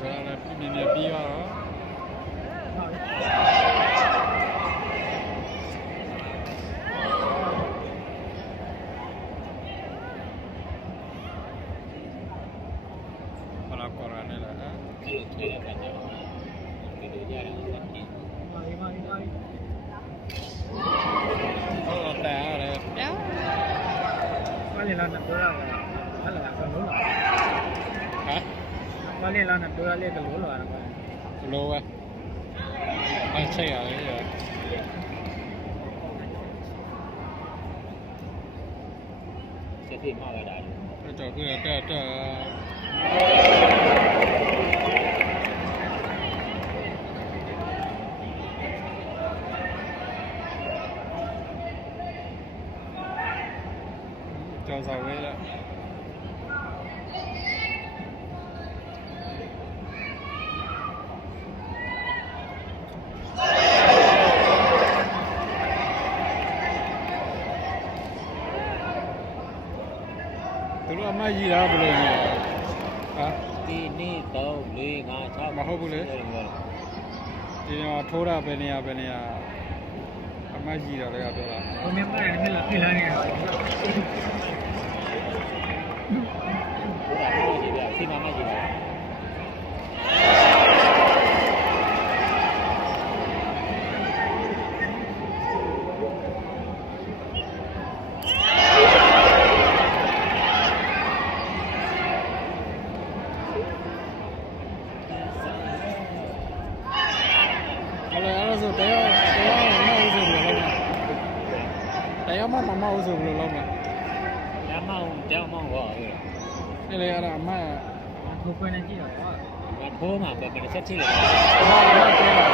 ဆိုတော့လည်းပြင်းပြပြီးတော့ဘာလို့ကော်ရနေလဲအဲ့လိုထည့်ရတာကြောင့်ဒီလိုကြရတယ်ဟုတ်တယ်ဟုတ်တယ်ရတယ်ပြောင်းဘာလဲလားတော့ရတာဟာလာကလုံးလာဟမ်ဘာလဲလားတော့ရလေကလုံးလာတာလိုပဲအဲ့ချက်ရတယ်ချက်တိမှာလာတာတော့ကြောက်ပြီးတော့ကျော်စာဝဲလားသူတို့အမကြီးတာဘယ်လိုကြီးလဲဟာဒီနေ့3 4 5 6မဟုတ်ဘူးလေဒီတော့ထိုးတာပဲနေရအမကြီးတာလည်းပြောတာဘယ်မှာလဲဖြစ်လာနေတာစီမမကြီးပါအဲ့ဆိုတရားမအောင်ဆိုဘယ်လိုလုပ်မလဲတရားမအောင်ဟောအဲ့လေအဲ့ဒါအမကိုယ်နဲ့ကြည့်တော့ဖိုးမှာပဲဆက်ကြည့်လိုက်ဟာတော့ပြောတာ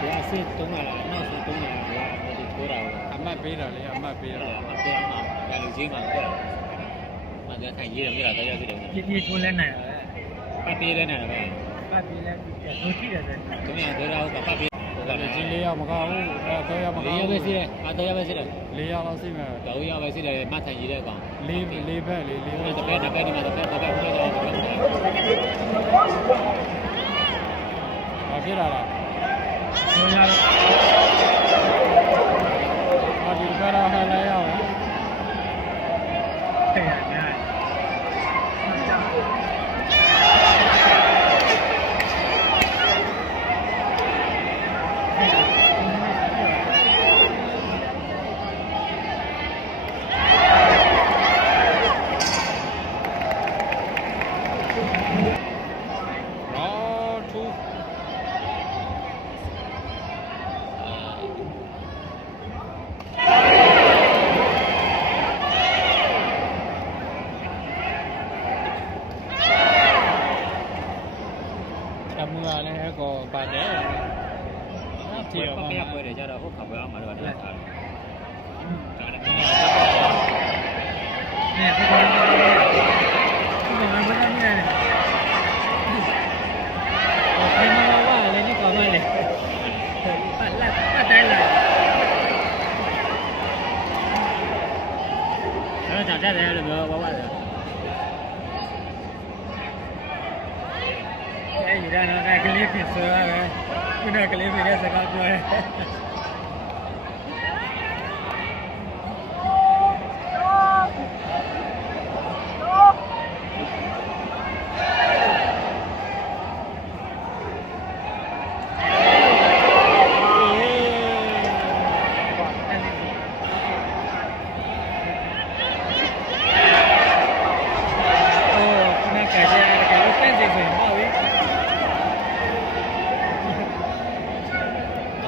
တရားစစ်တုံးလာလားနောက်စစ်တုံးလာလားဒီကိုတာအမပေးတာလေအမပေးတာအပေးအမဒါလူကြီးမှာပြောမကခိုင်ရေးတယ်မလားတရားစစ်တယ်ပြေထိုးလဲနိုင်တယ်ပတ်ပြေးလဲနိုင်တယ်ပဲပတ်ပြေးလဲဒုတိယတယ်တုံးရဒေတာဟုတ်ကပတ်ပြေးဒါလည်းကြီး4ယောက်မကောင်းဘူးအဲ3ယောက်မကောင်းဘူး4ယောက်ပဲရှိတယ်3ယောက်ပဲရှိတယ်4ယောက်လောက်ရှိမယ်3ယောက်ပဲရှိတယ်မှတ်ထိုင်ရတဲ့ကောင်4ဘက်လေ4ဘက်တစ်ဘက်ဒီမှာတစ်ဘက်ဘယ်တော့ဘာဖြစ်လာလားဘယ်လာဒီကရာဟလာရောက်ဟဲ့ရမူလာလည်းကောပါတယ်ဒီပပရပွဲတွေကြတော့ဟုတ်ခါပွဲအောင်မှာတော့လည်းထားတယ်ဒါလည်းเนี่ยพี่ก็มันไม่ได้เนี่ยโอเคมาว่าเลยนี่ก่อนมาเลยปัดละปัดได้ละแล้วจับได้แล้วเลยว่าเลยไอ้อยู่ได้นะได้กลิปผิดเสือเลยไม่ได้กลิปผิดได้สกัดด้วย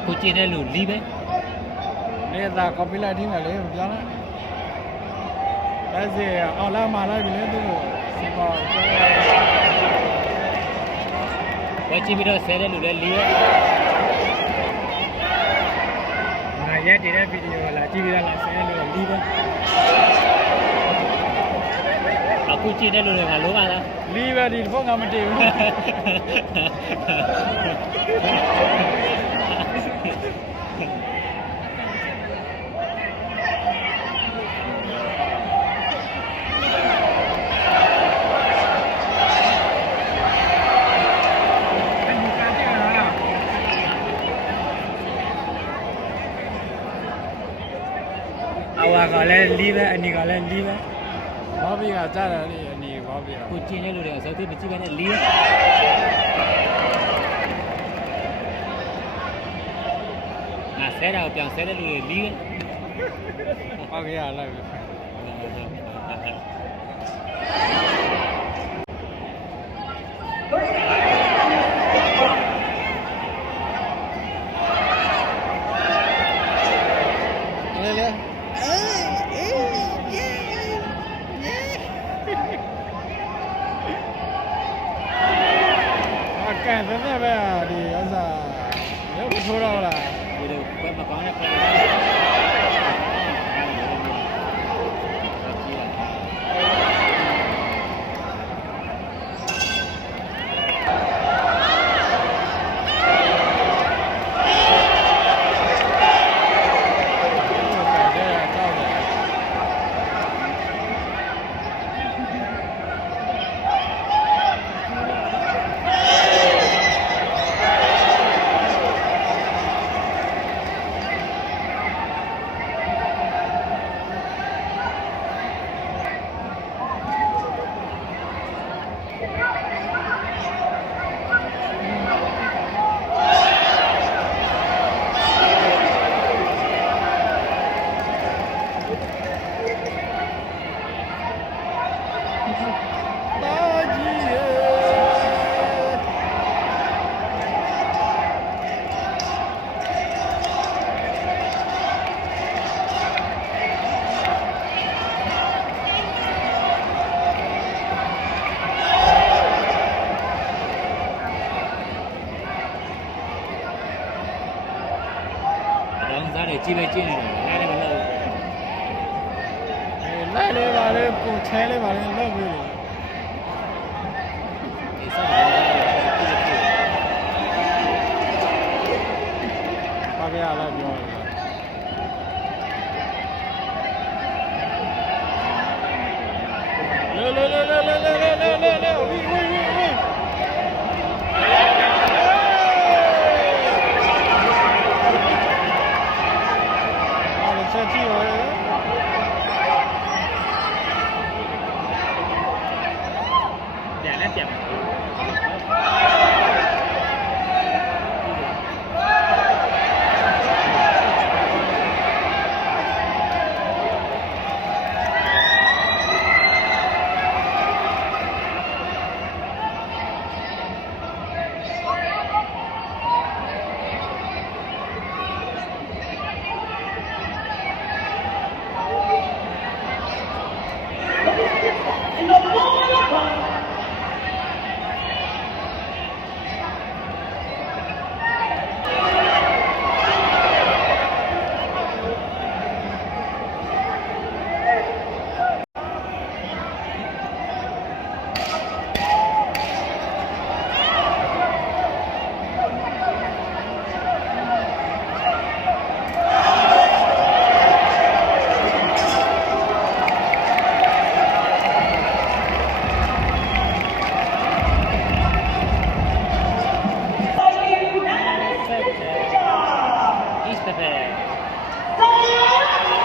ကိုကျင်းတဲ့လူလီးပဲနေတာကော်ပီလိုက်ทิ้งတယ်လေပြောင်းလိုက်ဒါစီအောင်လာမှလိုက်ပြီလေသူ့စီပေါ်ဝဲကြည့်ပြီးတော့ဆဲတဲ့လူလည်းလီးပဲငါရက်တည်တဲ့ဗီဒီယိုလာကြည့်ပြီးတော့လာဆဲတဲ့လူလီးပဲအခုကြည့်တဲ့လူတွေကလောကလားလီးပဲဒီဖုန်းကမတည်ဘူး ကလည်းလီးပဲအနီကလည်းလီးပဲ ဘောဘီကကြားတယ်လေအနေဘောဘီက ကိုကျင်းတဲ့လူတွေကဇောတိမကြည့်ပဲနဲ့လီးငါဆဲတာကိုပြောင်းဆဲတဲ့လူတွေလီး ဘောဘီကလိုက်ပြီလေလေအကန်တဲ့ပဲဒီဥစ္စာရုပ်ထိုးတော့လား ဒီလိုပဲမကောင်းတဲ့ဖက်လောင်းစားတွေကြည့်ပဲကြည့်နေတယ်လည်းမလုပ် လိုက်လေပါလေကိုချဲလေပါလေလောက်ပြီလေ ဒီစားတွေကြည့်ကြည့် ဘာပြရလဲပြောလေလေလေလေလေလေလေလေလေဝီဝီဝီဝီအားလုံးချက်ကြည့်ပါလေ ပြန်လဲပြန်East Pepe.